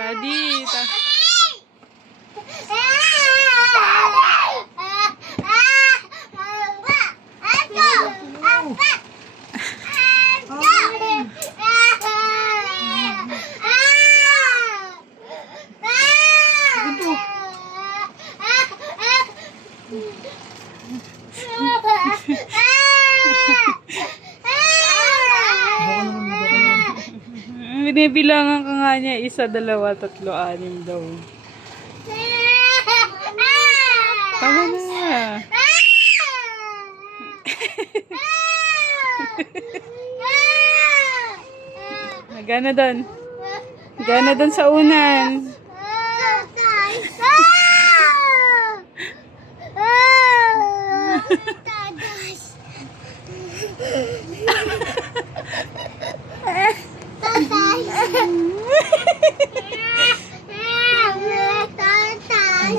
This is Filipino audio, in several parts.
Daddy, binibilangan ka nga niya, 1, 2, 3, 6 daw. Tama na. Gana doon. Gana doon sa unan.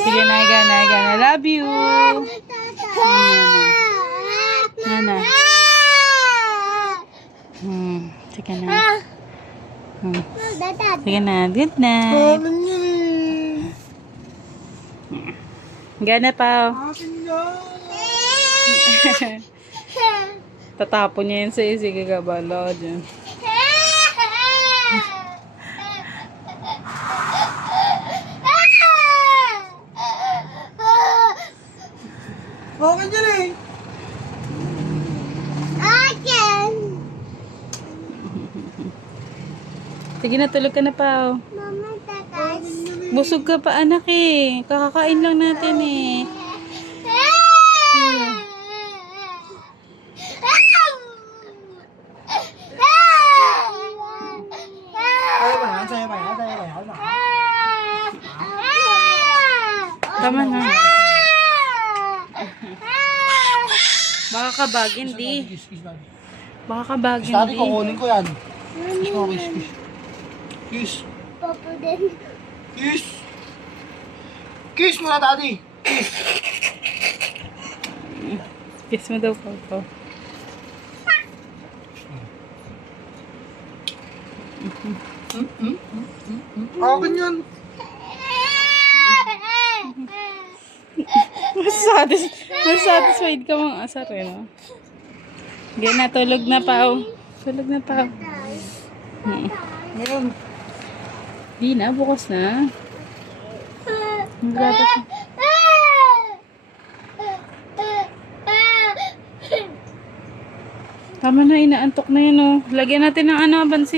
Sige na, gana. Love you. Nana. Sige na. Sige na, good night. Gana pa. Tatapon niya yun sa'yo. Sige ka, bala dyan. Okay dyan eh. Sige na, tulog ka na pa. Mama, tatas. Busog ka pa, anak eh. Kakakain lang natin eh. Saya pa yan. Tama na. Baka kabagin, di. Baka kabagin, Daddy, di. kukunin ko yan. Kiss mo, kiss. Kiss. Papa din. Kiss. Kiss mo na, Daddy. Kiss mo daw, Papa. Akin yan. Satisfied ka mong asar eh, no? Sige na, tulog na pa. Tulog na pa. Ngayon. Di na, bukas na. Dapat na. Tama na, inaantok na yun, oh. Lagyan natin ng bansin.